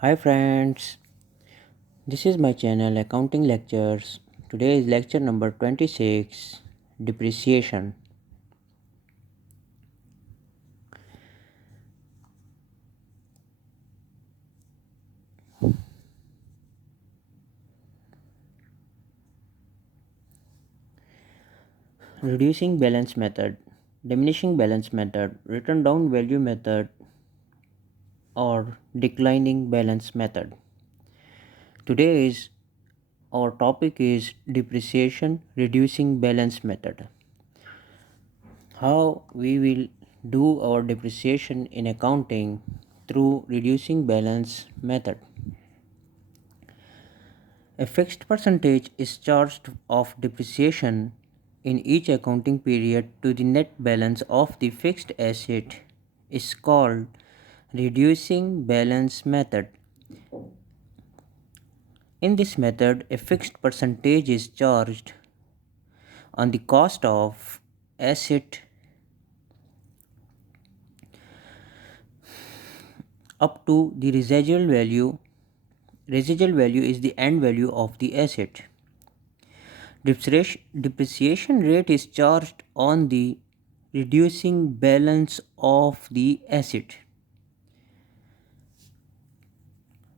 Hi friends, this is my channel Accounting Lectures. Today is lecture number 26, Depreciation. Reducing balance method, diminishing balance method, written down value method, or declining balance method. Today is our topic is depreciation reducing balance method. How we will do our depreciation in accounting through reducing balance method. A fixed percentage is charged of depreciation in each accounting period to the net balance of the fixed asset is called reducing balance method. In this method, a fixed percentage is charged on the cost of asset up to the residual value. Residual value is the end value of the asset. Depreciation rate is charged on the reducing balance of the asset.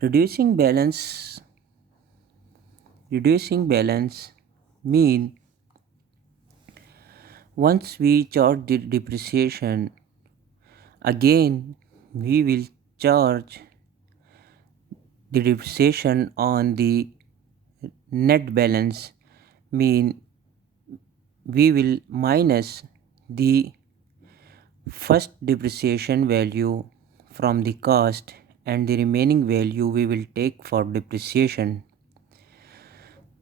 Reducing balance reducing balance mean once we charge the depreciation, again we will charge the depreciation on the net balance, mean we will minus the first depreciation value from the cost and the remaining value we will take for depreciation.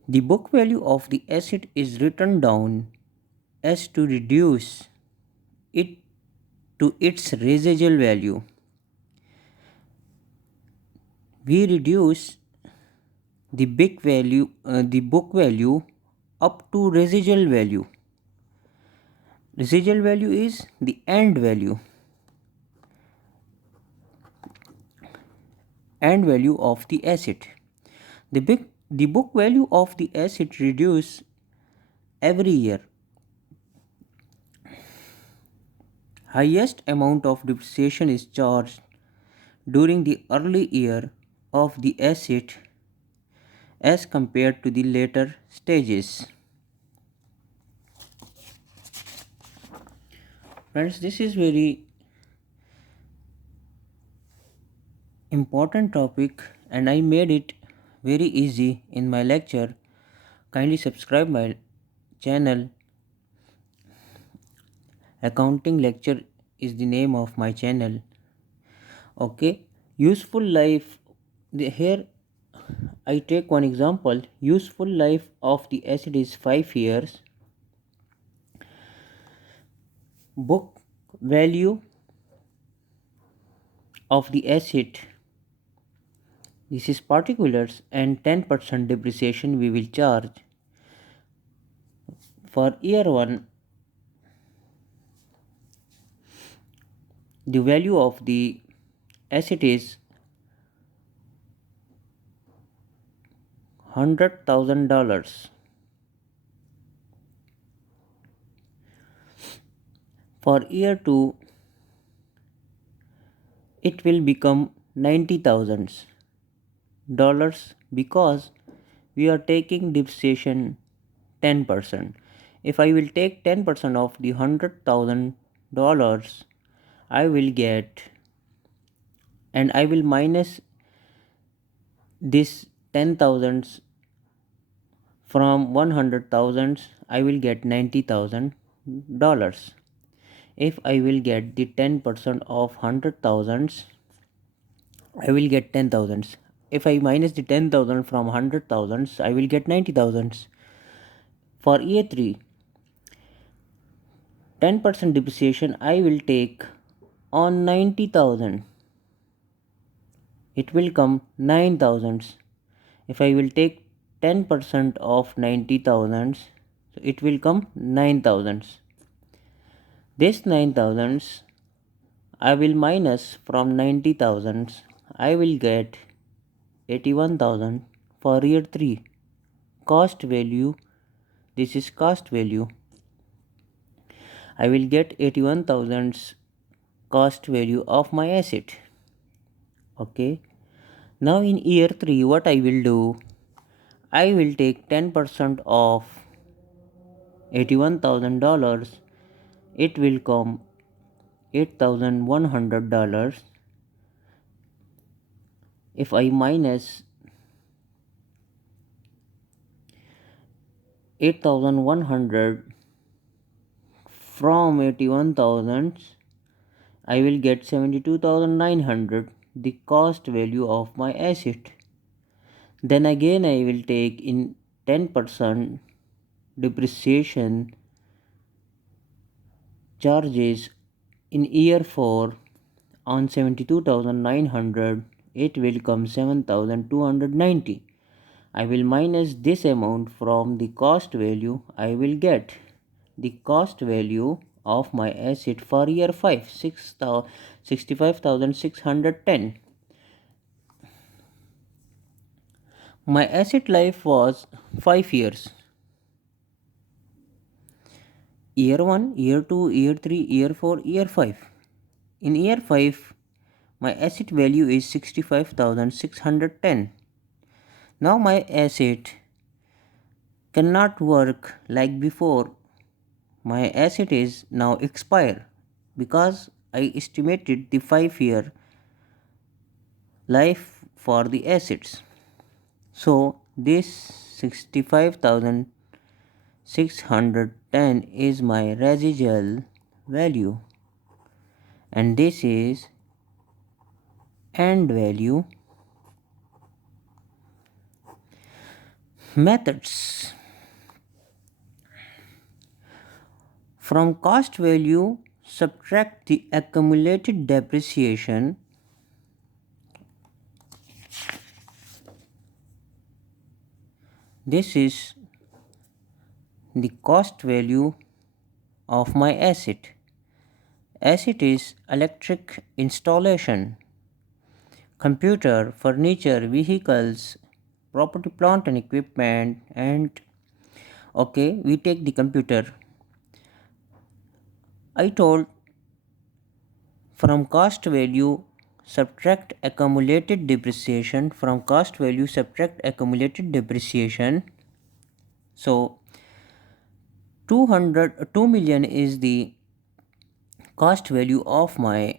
The book value of the asset is written down as to reduce it to its residual value. We reduce the book value up to residual value. Residual value is the end value of the asset. The book value of the asset reduce every year. Highest amount of depreciation is charged during the early year of the asset as compared to the later stages. Friends, this is very important topic and I made it very easy in my lecture. Kindly subscribe my channel. Accounting lecture is the name of my channel. Okay, useful life. Here I take one example. Useful life of the asset is 5 years. Book value of the asset, this is particulars, and 10% depreciation we will charge. For year 1, the value of the asset is $100,000. For year 2, it will become $90,000 because we are taking depreciation 10%. If I will take 10% of the $100,000, I will get, and I will minus this 10,000 from 100,000, I will get $90,000. If I will get the 10% of 100,000, I will get 10,000. If I minus the 10,000 from 100,000, I will get 90,000. For year 3, 10% depreciation I will take on 90,000. It will come 9,000. If I will take 10% of 90,000, so it will come 9,000. This 9,000 I will minus from 90,000. I will get 81,000 for year 3. Cost value, this is cost value. I will get 81,000's cost value of my asset. Okay. Now in year 3 what I will do? I will take 10% of $81,000. It will come $8,100. If I minus 8,100 from 81,000, I will get 72,900, the cost value of my asset. Then again I will take in 10% depreciation charges in year 4 on 72,900. It will come 7,290. I will minus this amount from the cost value. I will get the cost value of my asset for year 5, 65,610. My asset life was 5 years. Year 1, year 2, year 3, year 4, year 5. In year 5, my asset value is 65,610. Now my asset cannot work like before. My asset is now expire because I estimated the 5-year life for the assets. So this 65,610 is my residual value, and this is end value. Methods. From cost value, subtract the accumulated depreciation. This is the cost value of my asset. Asset is electric installation, computer, furniture, vehicles, property, plant and equipment. And okay, we take the computer. I told from cost value subtract accumulated depreciation. From cost value subtract accumulated depreciation. So 2 million is the cost value of my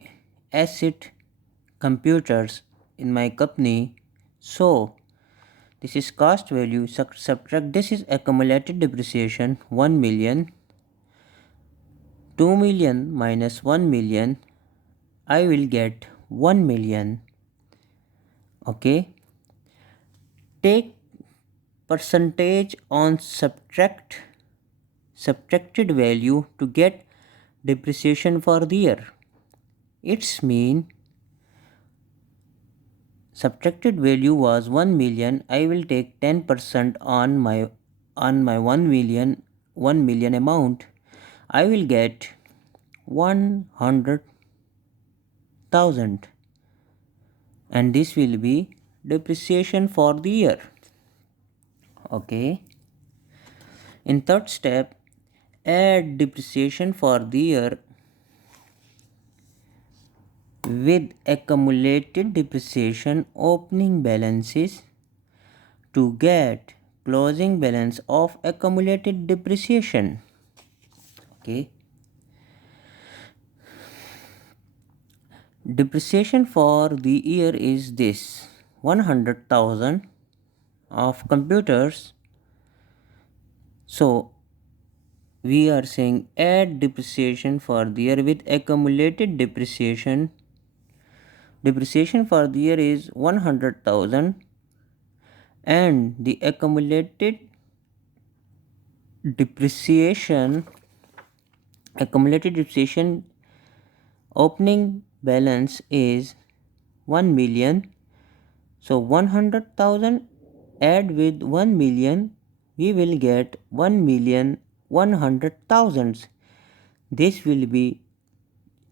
asset computers in my company. So this is cost value, subtract this is accumulated depreciation, 1 million. 2 million minus 1 million, I will get 1 million. Okay, take percentage on subtracted value to get depreciation for the year. It's mean subtracted value was 1 million. I will take 10% on my 1 million amount. I will get 100,000, and this will be depreciation for the year. Okay, in third step, add depreciation for the year with accumulated depreciation opening balances to get closing balance of accumulated depreciation. Okay, depreciation for the year is this: 100,000 of computers. So we are saying add depreciation for the year with accumulated depreciation. Depreciation for the year is 100,000, and the accumulated depreciation opening balance is 1 million. So 100,000 add with 1 million, we will get 1,100,000. This will be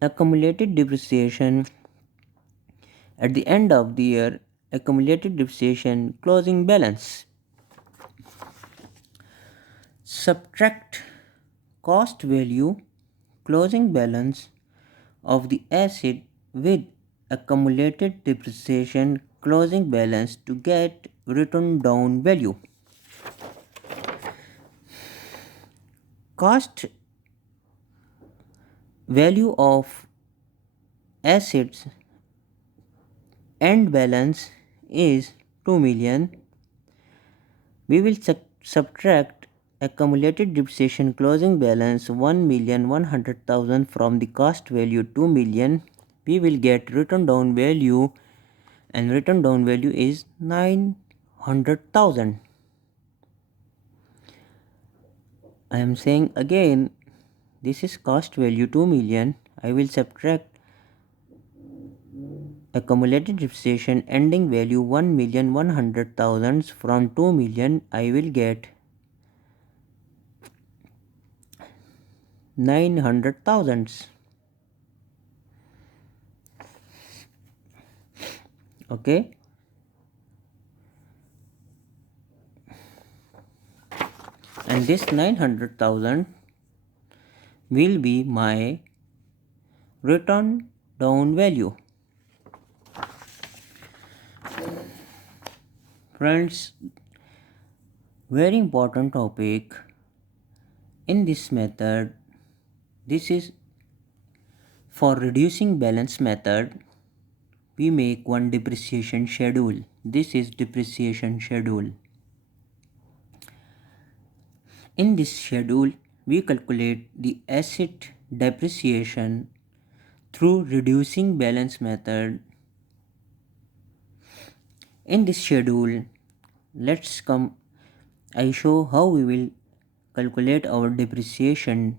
accumulated depreciation at the end of the year accumulated depreciation closing balance. Subtract cost value closing balance of the asset with accumulated depreciation closing balance to get written down value. Cost value of assets end balance is 2 million. We will subtract accumulated depreciation closing balance 1,100,000 from the cost value 2 million. We will get written down value, and written down value is 900,000. I am saying again, this is cost value 2 million. I will subtract accumulated depreciation ending value 1,100,000 from 2 million. I will get 900,000. Okay, and this 900,000 will be my written down value. Friends, very important topic in this method. This is for reducing balance method. We make one depreciation schedule. This is depreciation schedule. In this schedule, we calculate the asset depreciation through reducing balance method. In this schedule, I show how we will calculate our depreciation.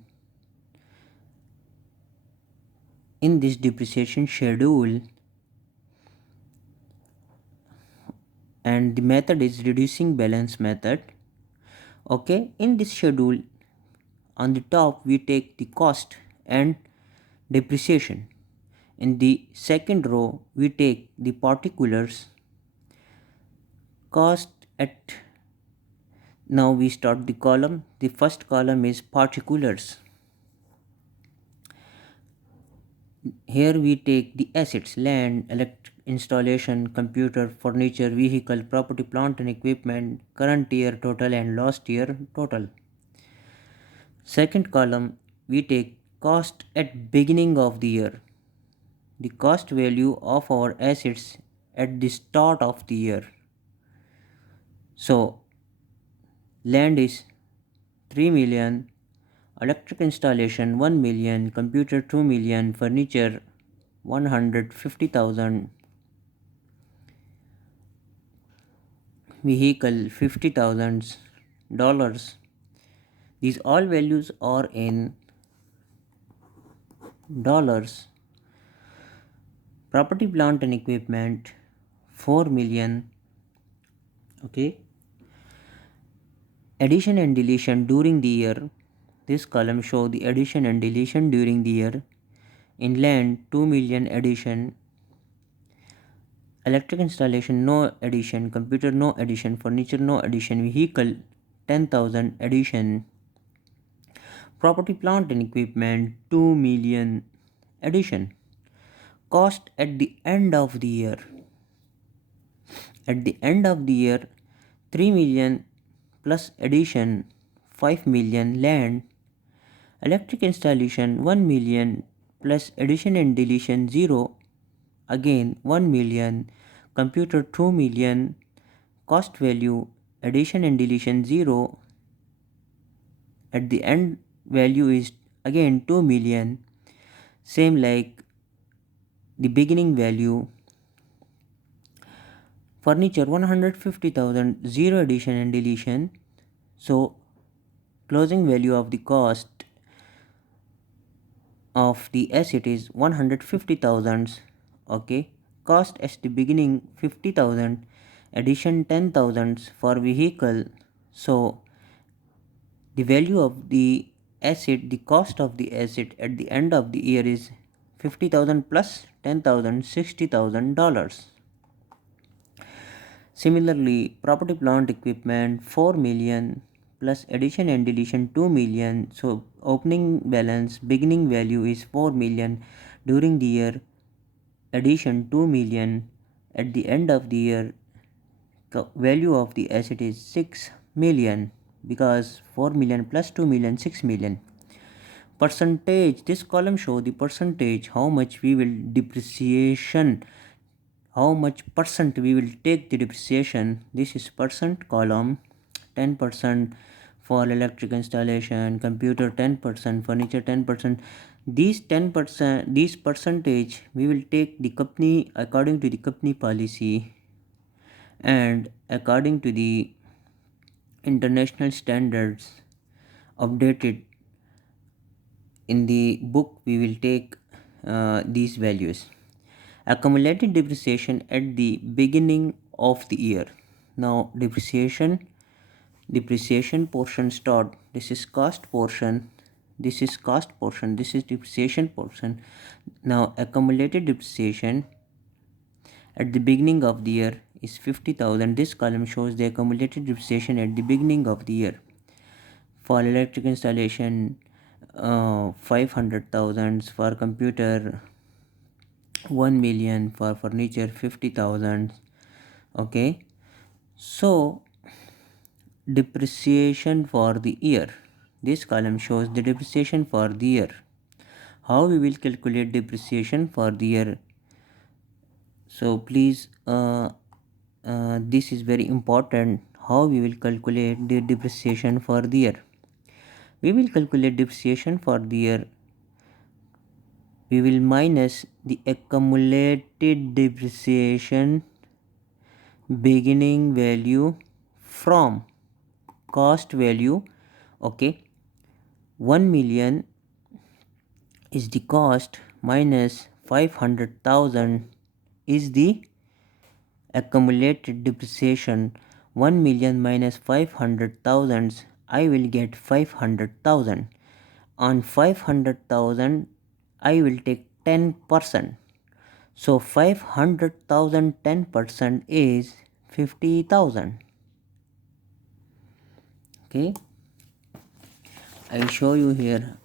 In this depreciation schedule, and the method is reducing balance method. Okay, in this schedule, on the top we take the cost and depreciation. In the second row, we take the particulars cost at. Now we start the column. The first column is particulars. Here we take the assets: land, electric installation, computer, furniture, vehicle, property, plant and equipment, current year total and last year total. Second column, we take cost at beginning of the year, the cost value of our assets at the start of the year. So land is 3 million, electric installation 1 million, computer 2 million, furniture 150,000, vehicle $50,000. These all values are in dollars. Property, plant and equipment 4 million. Okay, addition and deletion during the year. This column show the addition and deletion during the year. In land, 2 million addition, electric installation no addition, computer no addition, furniture no addition, vehicle 10,000 addition, property, plant and equipment 2 million addition. Cost at the end of the year. At the end of the year, 3 million plus addition 5 million, land, electric installation 1 million plus addition and deletion 0, again 1 million, computer 2 million, cost value addition and deletion 0, at the end value is again 2 million, same like the beginning value. Furniture 150,000, 0 addition and deletion. So closing value of the cost of the asset is 150,000. Okay, cost at the beginning 50,000, addition 10,000 for vehicle. So the value of the asset, the cost of the asset at the end of the year is 50,000 plus 10,000, $60,000. Similarly, property plant equipment 4 million plus addition and deletion 2 million. So opening balance beginning value is 4 million during the year, addition 2 million. At the end of the year, value of the asset is 6 million, because 4 million plus 2 million 6 million. Percentage, this column show the percentage how much we will depreciation, how much percent we will take the depreciation. This is percent column. 10% for electric installation, computer 10%, furniture 10%. These 10%, these percentage we will take the company according to the company policy and according to the international standards updated in the book. We will take these values. Accumulated depreciation at the beginning of the year. Now depreciation portion start. This is cost portion, this is cost portion, this is depreciation portion. Now accumulated depreciation at the beginning of the year is 50,000. This column shows the accumulated depreciation at the beginning of the year. For electric installation 500,000, for computer 1 million, for furniture 50,000. Okay, so depreciation for the year, this column shows the depreciation for the year. How we will calculate depreciation for the year? So please this is very important, how we will calculate the depreciation for the year. We will calculate depreciation for the year. We will minus the accumulated depreciation beginning value from cost value. Okay, 1 million is the cost minus 500,000 is the accumulated depreciation. 1 million minus 500,000, I will get 500,000. On 500,000 I will take 10%. So 500,000 10% is 50,000. Okay, I show you here.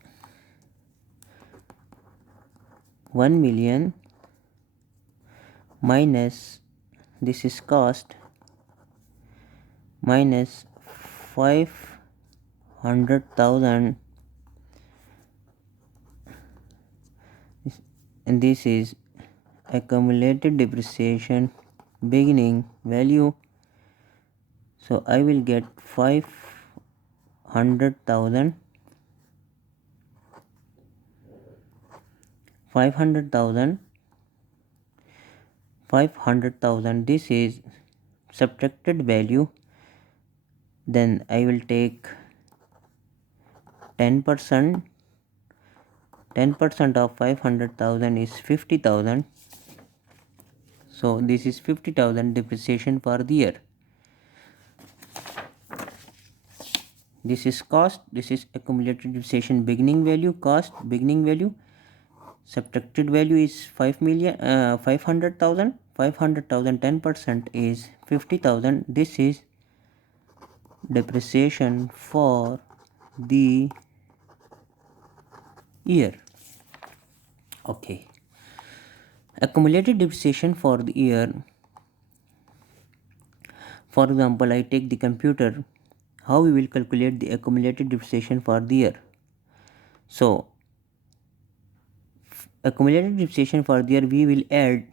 1 million minus, this is cost, minus 500,000, and this is accumulated depreciation beginning value. So I will get 500,000. 500,000, this is subtracted value. Then I will take 10%. 10% of 500,000 is 50,000. So this is 50,000 depreciation for the year. This is cost, this is accumulated depreciation beginning value, cost beginning value, subtracted value is 500,000. 500,000 10% is 50,000. This is depreciation for the year. Okay, accumulated depreciation for the year. For example, I take the computer. How we will calculate the accumulated depreciation for the year? So accumulated depreciation for the year, we will add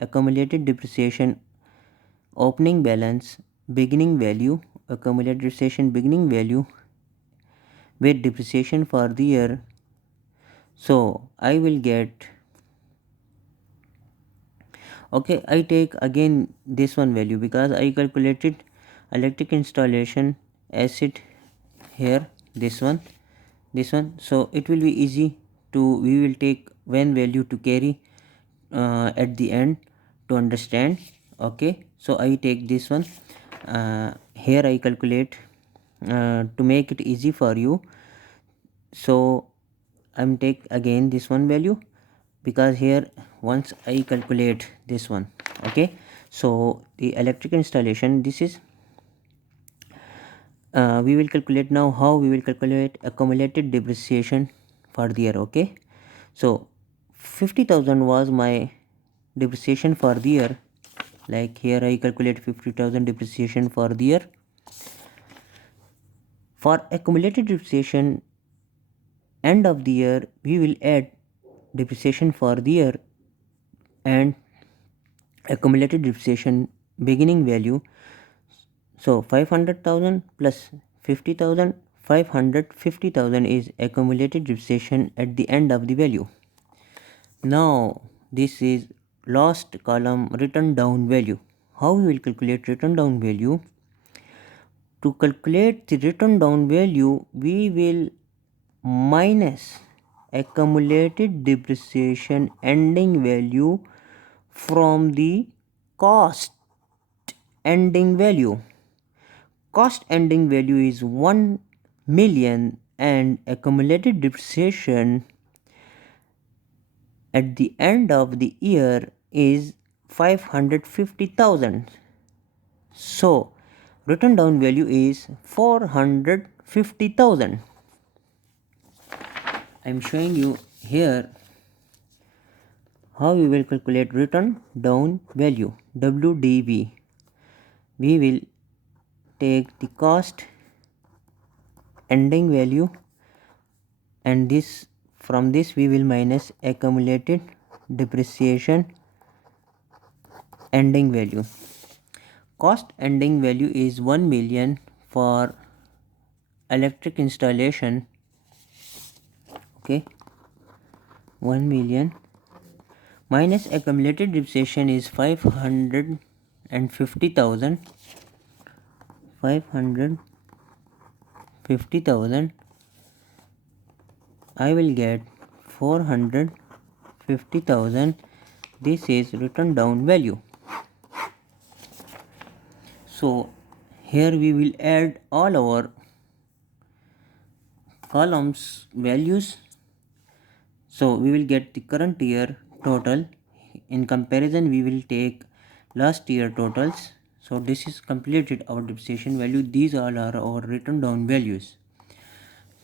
accumulated depreciation opening balance beginning value, accumulated depreciation beginning value with depreciation for the year. So I will get, okay, I take again this one value because I calculated electric installation asset here, this one. So it will be easy to, we will take one value to carry at the end to understand. Okay, so I take this one. Here I calculate to make it easy for you. So I'm take again this one value, because here once I calculate this one. Okay, So the electric installation, this is we will calculate now how we will calculate accumulated depreciation for the year. Okay, so 50,000 was my depreciation for the year. Like here I calculate 50,000 depreciation for the year. For accumulated depreciation end of the year, we will add depreciation for the year and accumulated depreciation beginning value. So 500,000 plus 50,000, 550,000 is accumulated depreciation at the end of the value. Now this is last column, written down value. How we will calculate written down value? To calculate the written down value, we will minus accumulated depreciation ending value from the cost ending value. Cost ending value is 1 million and accumulated depreciation at the end of the year is 550,000. So written down value is 450,000. I am showing you here how we will calculate written down value, WDV. We will take the cost ending value and this, from this we will minus accumulated depreciation ending value. Cost ending value is 1 million for electric installation. Okay, 1 million minus accumulated depreciation is 550,000. 550,000, I will get 450,000. This is written down value. So here we will add all our columns values. So we will get the current year total. In comparison, we will take last year totals. So this is completed our depreciation value. These all are our written down values.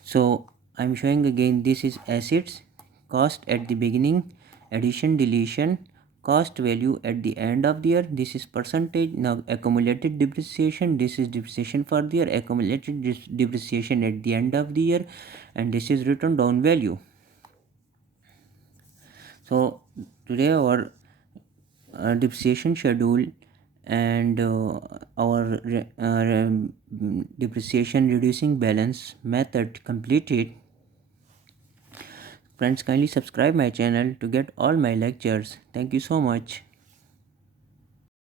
So I'm showing again, this is assets, cost at the beginning, addition, deletion, cost value at the end of the year. This is percentage. Now accumulated depreciation, this is depreciation for the year, accumulated depreciation at the end of the year, and this is written down value. So today our depreciation schedule and our depreciation reducing balance method completed. Friends, kindly subscribe my channel to get all my lectures. Thank you so much.